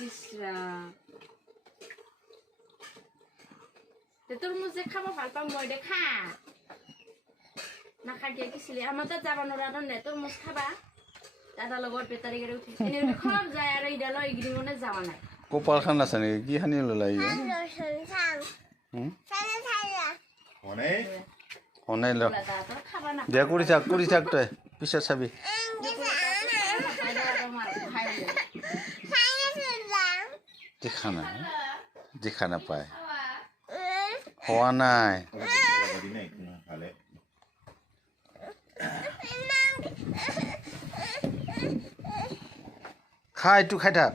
ইসরা তোর মুজে খাবো ভাল পাম মই দে খা না খাই গেছিলি আমার তো যাবানো রাধন দে তোর মুজ খাবা দাদা লগর বেটারি গাড়ি উঠি এনে খাব যায় আর ইডা লই গিরি মনে যাওয়া নাই কপাল খান আছে নাকি কি খানি ললাই হনাই ল দিয়া কৰি থাক তই পিছত চাবি দেখা নাপায় হোৱা নাই খাই তো খাই থাক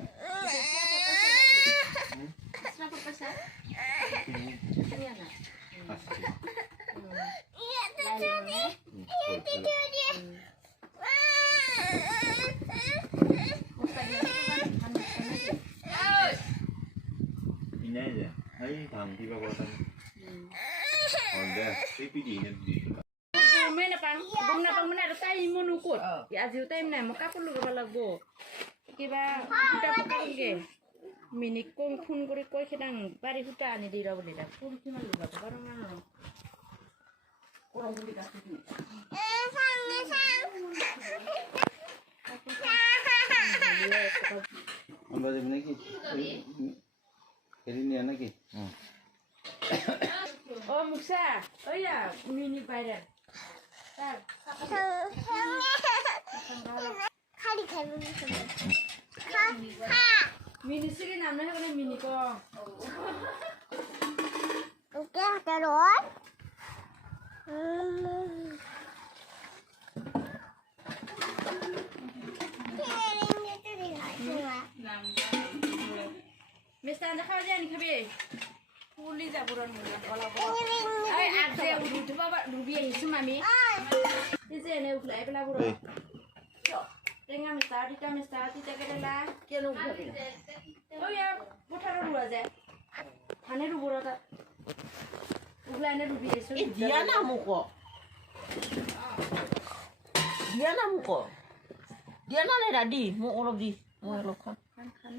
মিনি কম ফোন করে কই খেদাং বাড়ি হুটা আনি দিরা বলে দা ফুল কিমান লুবা তো বড় না ওরা বলি গাছে কি সামনে আমরা যাব নাকি হেরি নিয়া নাকি ও মুসা ওইয়া মিনি বাইরে স্যার খালি খালি মিনি সিগে নাম না হলে মিনি কো ওকে করো মিস্টার দেখা যায় নি খাবে পুলি যাবরন মুলা গলা এই আজে উঠু বাবা ডুবি আইছো মামি এই যে নে উঠলাই পেলা বুড়ো টেঙা মিস্টার টিটা কেলা কেন উঠাবি ওয়া পথার রুয়া যায় হানে রুবরতা উগলানে ডুবি আইছো এই দিয়া না মুকো দিয়া না নে রাডি মো অলপ দি মো অলপ খান